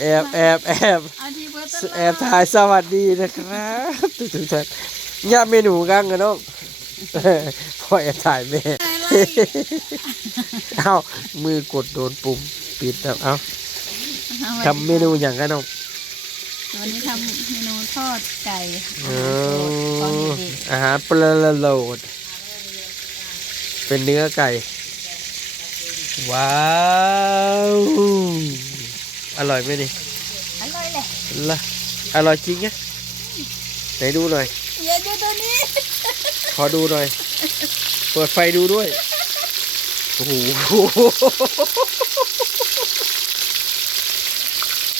แอบแอบแอบเอาที่เบิร์ตแอบถ่ายสวัสดีนะครับทุกท่านย่าเมนูกังกันน้องพ่อแอบถ่ายแม่เอ้ามือกดโดนปุ่มปิดแล้วเอ้าทำเมนูอย่างกันน้องวันนี้ทำเมนูทอดไก่อ๋ตอนอเด็กอาหารปลาโหลด เป็นเนื้อไก่ ว้าวอร่อยไหมนี่ๆอร่อยเลยล่ะอร่อยจริงนะไหนดูหน่อยเดี๋ยวดูตัวนี้ ขอดูหน่อย เปิดไฟดูด้วยโอ้โห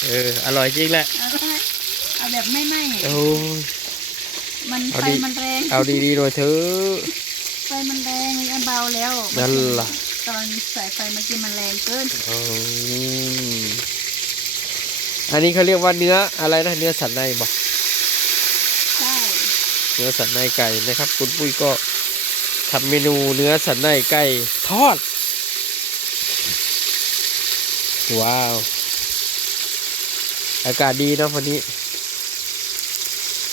เอออร่อยจริงแหละเอาได้เอาแบบไม่ไหม้โอ้ยมันเอาไฟดิมันแรง เอาดีๆหน่อยเถอะไฟมันแรงมันเบาแล้วนั่นล่ะ ตอนใส่ไฟเมื่อกี้มันแรงเกินอืมอันนี้เขาเรียกว่าเนื้ออะไรนะเนื้อสันในบอกใช่เนื้อสันในไก่นะครับ คุณปุ้ยก็ทำเมนูเนื้อสันในไก่ทอด ว้าว อากาศดีเนอะวันนี้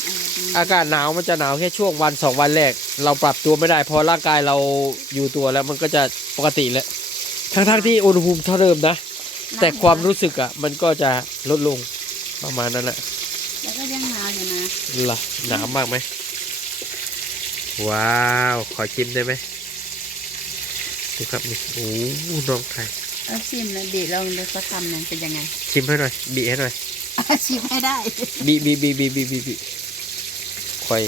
เออดีอากาศหนาวมันจะหนาวแค่ช่วงวันสองวันแรก เราปรับตัวไม่ได้เพอร่างกายเราอยู่ตัวแล้วมันก็จะ ปกติแล้วทั้งๆที่อุณหภูมิเท่าเดิมนะ แต่ความรู้สึกอะ มันก็จะลดลงประมาณนั้นแหละแล้วก็ยังหนาวอยู่นะล่ะหนาวมากไหมว้าว ขอชิมได้ไหมดูครับนี่โอ้โหน้องไทยเอาชิมแล้วบีลองดูสักคำหนึ่งเป็นยังไง ชิมให้หน่อยบีให้หน่อยอะชิมให้ได้บีบีบีบีบีบีบีค่อย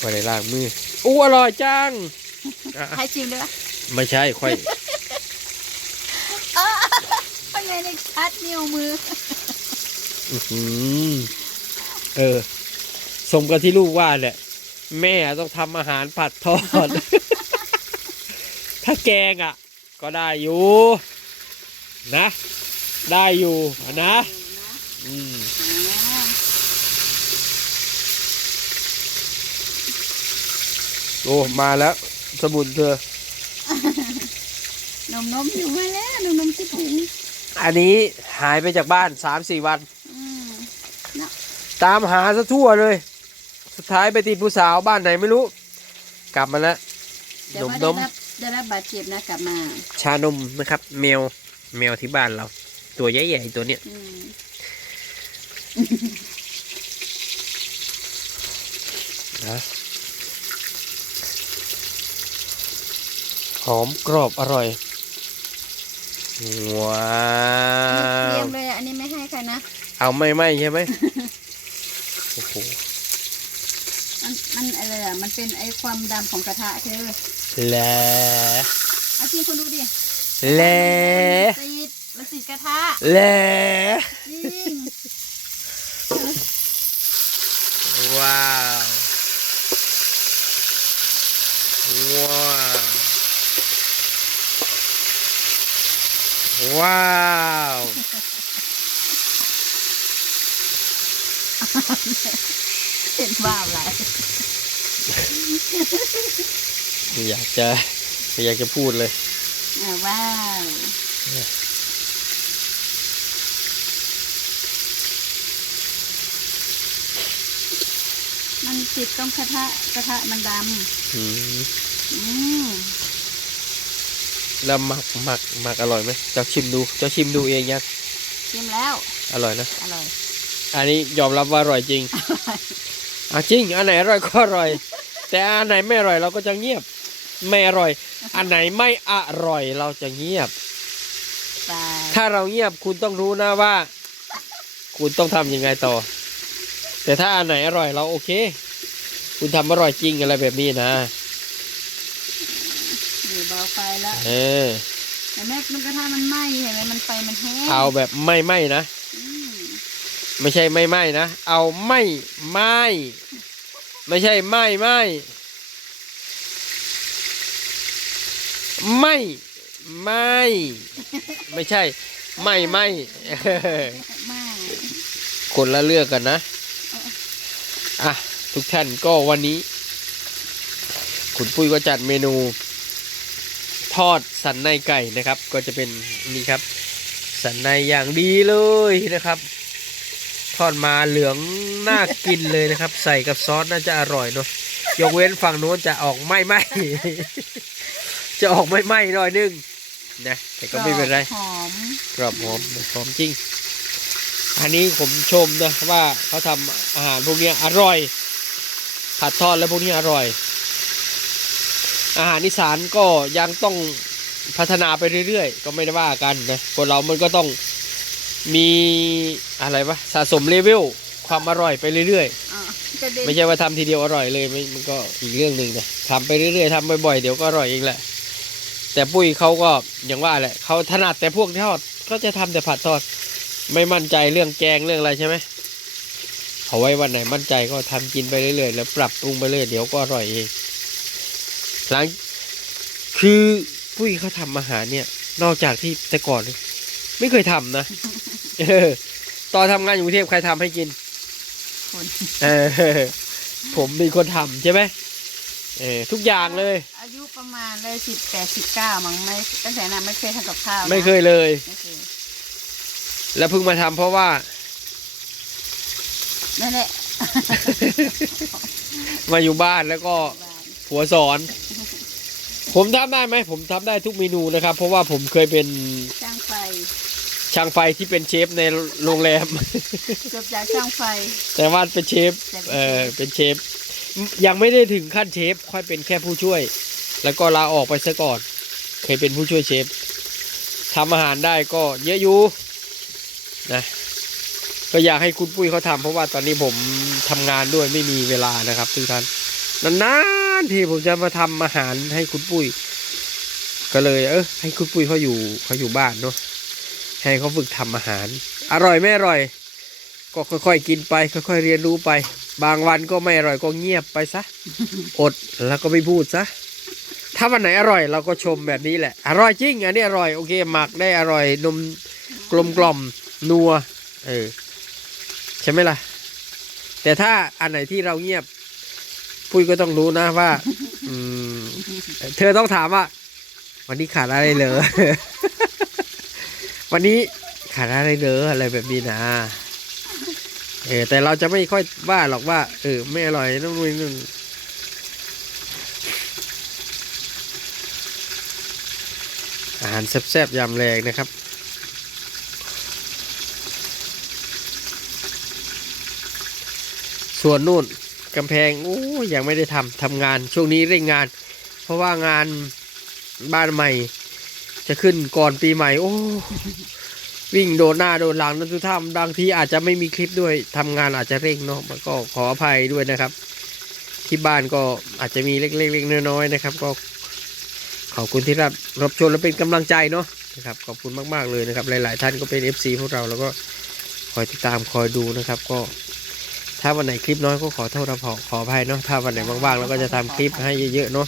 ค่อยได้ล้างมืออู้อร่อยจังอะให้ชิมด้วยปะ ไม่ใช่ค่อยเพราะไงในชัดนิ้วมือ อื้อหือเออ สมกับที่ลูกว่าแหละ แม่ต้องทำอาหารผัดทอด ถ้าแกงอะ ก็ได้อยู่ นะ ได้อยู่นะ อืมอ่าโอ้ มาแล้ว สมุนเธอน มนมอยู่มาแล้วนมนมคิดถึงอันนี้หายไปจากบ้านสามสี่วัน อืมตามหาซะทั่วเลย สุดท้ายไปติดผู้สาวบ้านไหนไม่รู้ กลับมาแล้ว แต่นมว่านได้มรับได้รับบาดเจ็บนะกลับมาชานมนะครับ แมวแมวที่บ้านเรา ตัวใหญ่ๆตัวเนี้ยอืมนะหอมกรอบอร่อย ว้าเตรีวยมเลยอะอันนี้ไม่ให้ใครนะ เอาไม่ไม่ใช่ไหมโอ้โหมันมันอะไรอะมันเป็นไอความดำของกระทะเธอแหลเอาจริงคนดูดิแหลมันติดมันติดกระทะแหลจริงว้าว ว้าว ว้าวเห็นว่าอะไรไม่อยากจะไม่อยากจะพูดเลยอ่าว้าวมันติดตรงกระทะกระทะมันดอืมำอืม แล้วหมักหมักหมักอร่อยไหมเจ้าชิมดูเจ้าชิมดูเองยังชิมแล้ว อร่อยนะ อร่อย อันนี้ยอมรับว่าอร่อยจริงอะจริง อันไหนอร่อยก็อร่อย แต่อันไหนไม่อร่อยเราก็จะเงียบ ไม่อร่อย อันไหนไม่อร่อยเราจะเงียบไปถ้าเราเงียบคุณต้องรู้นะว่า คุณต้องทำยังไงต่อ แต่ถ้าอันไหนอร่อยเราโอเค คุณทำอร่อยจริงอะไรแบบนี้นะ อยู่เบาไฟแล้วเออเห็นไหมมันกระทะมันไหม้เห็นไหมมันไฟมันแห้งเอาแบบไม่ไหม้นะอืมไม่ใช่ไม่ไหม้นะเอาไม่ไหม้ไม่ใช่ไม่ไหม้ไม่ไม่ไม่ใช่ ไม่ไม่ไหม้คนละเลือกกันนะอะทุกท่านก็วันนี้ คุณปุ้ยก็จัดเมนู ททอดสันในไก่นะครับ ก็จะเป็นนี่ครับ สันในอย่างดีเลยนะครับ ทอดมาเหลืองน่ากินเลยนะครับ ใส่กับซอสน่าจะอร่อยเนาะยกเว้นฝั่งโน้นจะออกไหม้ไหมจะออกไหม้ไหม้หน่อยนึงนะแต่ก็ไม่เป็นไรหอมกรอบหอมหอมจริง อันนี้ผมชมนะว่าเขาทำอาหารพวกเนี้ยอร่อยผัดทอดแล้วพวกนี้อร่อย อาหารอีสานก็ยังต้องพัฒนาไปเรื่อยๆ ก็ไม่ได้ว่ากันนะคนเรามันก็ต้องมีอะไรวะสะสมเลเวลความอร่อยไปเรื่อยอะจะได้ๆไม่ใช่ว่าทำทีเดียวอร่อยเลยไม่มันก็อีกเรื่องหนึ่งนะทำไปเรื่อยๆทำบ่อยๆเดี๋ยวก็อร่อยเองแหละ แต่ปุ้ยเขาก็อย่างว่าแหละเขาถนัดแต่พวกทอดก็จะทำแต่ผัดทอด ไม่มั่นใจเรื่องแกงเรื่องอะไรใช่ไหมเอาไว้วันไหนมั่นใจก็ทำกินไปเรื่อยๆ แล้วปรับปรุงไปเรื่อยเดี๋ยวก็อร่อยเอง หลังคือปุ้ยเขาทำอาหารเนี่ย นอกจากที่แต่ก่อน ไม่เคยทำนะเออตอนทำงานอยู่กรุงเทพใครทำให้กินคนเออผมเป็นคนทำใช่ไหมเออทุกอย่างเลย อายุประมาณเลยสิบแปดสิบเก้ามั้งไม่ตั้งแต่นั้นไม่เคยทำกับข้าวนะไม่เคยเลย ไม่เคยแล้วเพิ่งมาทำเพราะว่า นั่นแหละ มาอยู่บ้านแล้วก็ ผัวสอน ผมทำได้ไหมผมทำได้ทุกเมนูนะครับ เพราะว่าผมเคยเป็นช่างไฟ ช่างไฟที่เป็นเชฟในโรงแรม จบจากช่างไฟ แต่ว่าเป็นเชฟแต่เป็นเชฟเออเป็นเชฟ ยังไม่ได้ถึงขั้นเชฟ ค่อยเป็นแค่ผู้ช่วย แล้วก็ลาออกไปซะก่อน เคยเป็นผู้ช่วยเชฟทำอาหารได้ก็เยอะอยู่นะก็อยากให้คุณปุ้ยเขาทำเพราะว่าตอนนี้ผมทำงานด้วยไม่มีเวลานะครับทุกท่านนาน ๆทีผมจะมาทำอาหารให้คุณปุ้ย ก็เลย เออให้คุณปุ้ยเขาอยู่เขาอยู่บ้านเนาะให้เขาฝึกทำอาหาร อร่อยไม่อร่อย ก็ค่อยๆกินไป ค่อยๆเรียนรู้ไป บางวันก็ไม่อร่อยก็เงียบไปซะอดแล้วก็ไม่พูดซะถ้าวันไหนอร่อยเราก็ชมแบบนี้แหละ อร่อยจริง อันนี้อร่อยโอเคหมักได้อร่อยนมกลมกล่อมนัว เออใช่ไหมล่ะ แต่ถ้าอันไหนที่เราเงียบ ปุ้ยก็ต้องรู้นะว่า อืม เธอต้องถามว่า วันนี้ขาดอะไรเหรอ วันนี้ขาดอะไรเหรออะไรแบบนี้นะ เออ แต่เราจะไม่ค่อยว่าหรอกว่า เออ ไม่อร่อยนู่นนี่นู่นอาหารแซ่บๆยำแรงนะครับส่วนนู่น กำแพงโอ้ยยังไม่ได้ทำทำงานช่วงนี้เร่งงาน เพราะว่างานบ้านใหม่ จะขึ้นก่อนปีใหม่ โอ้วิ่งโดนหน้าโดนหลังนั่นทุกท่าบางทีอาจจะไม่มีคลิปด้วยทำงานอาจจะเร่งเนาะมันก็ขออภัยด้วยนะครับ ที่บ้านก็อาจจะมีเล็กๆน้อยๆนะครับ ก็ขอบคุณที่รับรับชมและเป็นกำลังใจเนาะนะครับ ขอบคุณมากๆเลยนะครับ หลาย ๆ ท่านก็เป็น FC พวกเราแล้วก็คอยติดตามคอยดูนะครับ ก็ ถ้าวันไหนคลิปน้อยก็ขอโทษนะขอขออภัยเนาะถ้าวันไหนว่างๆเราก็จะทำคลิปให้เยอะๆเนาะ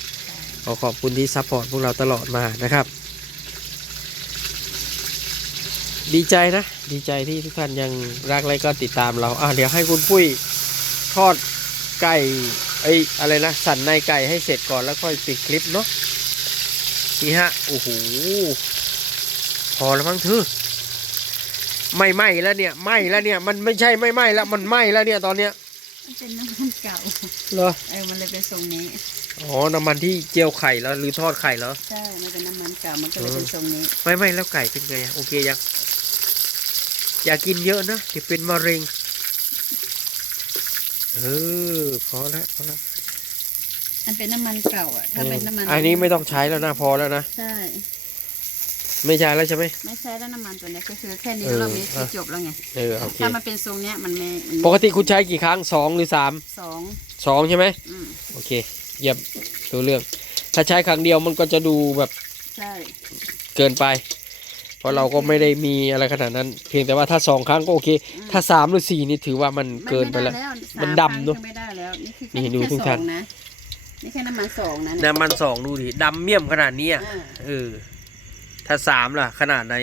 ขอขอบคุณที่ซัพพอร์ตพวกเราตลอดมานะครับ ดีใจนะ ดีใจที่ทุกท่านยังรักและก็ติดตามเราอะเดี๋ยวให้คุณปุ้ยทอดไก่ไอ้อะไรนะสันในไก่ให้เสร็จก่อนแล้วค่อยปิดคลิปเนาะนี่ฮะโอ้โหพอแล้วมั้งเธอ ไม่ไหม้แล้วเนี่ยไหม้แล้วเนี่ย มันไม่ใช่ไม่ไหม้แล้วมันไหม้แล้วเนี่ยตอนเนี้ยมันเป็นน้ำมันเก่าเหรอเออมันเลยเป็นทรงนี้อ๋อน้ำมันที่เจียวไข่แล้วหรือทอดไข่แล้วใช่มันเป็นน้ำมันเก่ามันก็เลยเป็นทรงนี้ ไม่ไม่แล้วไก่เป็นไงอะโอเคยังอย่ากินเยอะนะเดี๋ยวเป็นมะเร็งเออพอแล้วพอแล้วมันเป็นน้ำมันเก่าอะถ้าเป็นน้ำมันอันนี้ไม่ต้องใช้แล้วนะพอแล้วนะใช่ ไม่ใช้แล้วใช่ไหมไม่ใช่แล้วน้ำมันตัวเนี้ยก็คือแค่นี้เออรอบนี้คืออะจบแล้วไงเออโอเคถ้ามันเป็นทรงเนี้ยมันไม่มันไม่ปกติคุณใช้กี่ครั้งสองหรือสามสองสองใช่ไหมอืมโอเคเยี่ยมดูเรื่อง ถ้าใช้ครั้งเดียวมันก็จะดูแบบใช่เกินไป เพราะเราก็ไม่ได้มีอะไรขนาดนั้น เพียงแต่ว่าถ้าสองครั้งก็โอเคอืมถ้าสามหรือสี่นี่ถือว่ามันไม่เกินไปไม่แล้วด้มันสาดำเนอะครั้งก็ไม่ได้แล้วนี่คือนี่แค่ดูแค่ทุกท่านสองนะนี่แค่น้ำมันสองนะเยน้ำมันสองดูดิดำเมี่ยมขนาดนี้อะอ่าเออ ถ้าสามล่ะ ขนาดไหน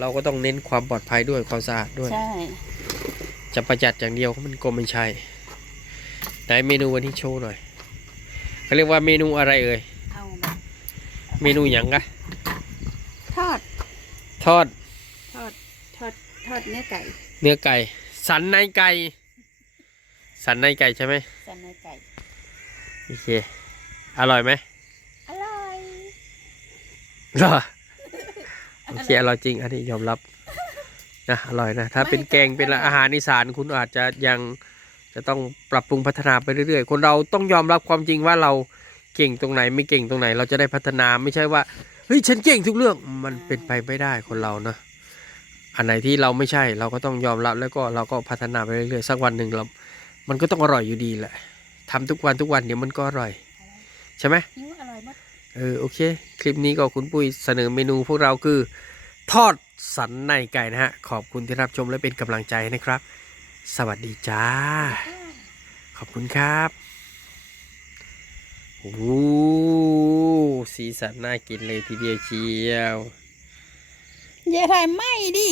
เราก็ต้องเน้นความปลอดภัยด้วยความสะอาดด้วย ใช่ จะประหยัดอย่างเดียวมันก็ไม่ใช่ไหนเมนูวันนี้โชว์หน่อยเขาเรียกว่าเมนูอะไรเอ่ยเอาแบบเมนูหยังกะทอด ทอดทอด ทอด ทอดเนื้อไก่ เนื้อไก่ สันในไก่ สันในไก่ใช่ไหมสันในไก่ โอเค อร่อยไหมอร่อย เหรอโอเคอร่อยจริง อันนี้ยอมรับนะอร่อยนะ ถ้าเป็นแกงเป็นอาหารอีสานคุณอาจจะยังจะต้องปรับปรุงพัฒนาไปเรื่อยๆ คนเราต้องยอมรับความจริงว่าเราเก่งตรงไหนไม่เก่งตรงไหน เราจะได้พัฒนาไม่ใช่ว่าเฮ้ยฉันเก่งทุกเรื่องมันเป็นไปไม่ได้คนเรานะอันไหนที่เราไม่ใช่เราก็ต้องยอมรับแล้วก็เราก็พัฒนาไปเรื่อยๆสักวันหนึ่งเรา มันก็ต้องอร่อยอยู่ดีแหละทำทุกวันทุกวันเดี๋ยวมันก็อร่อย ใช่ไหม เออโอเค คลิปนี้ก็คุณปุ้ยเสนอเมนูพวกเราคือ ทอดสันในไก่นะฮะ ขอบคุณที่รับชมและเป็นกำลังใจนะครับ สวัสดีจ้า ขอบคุณครับโอ้สีสันน่ากินเลยทีเดียวเชียว อย่าถ่ายไม้ดิ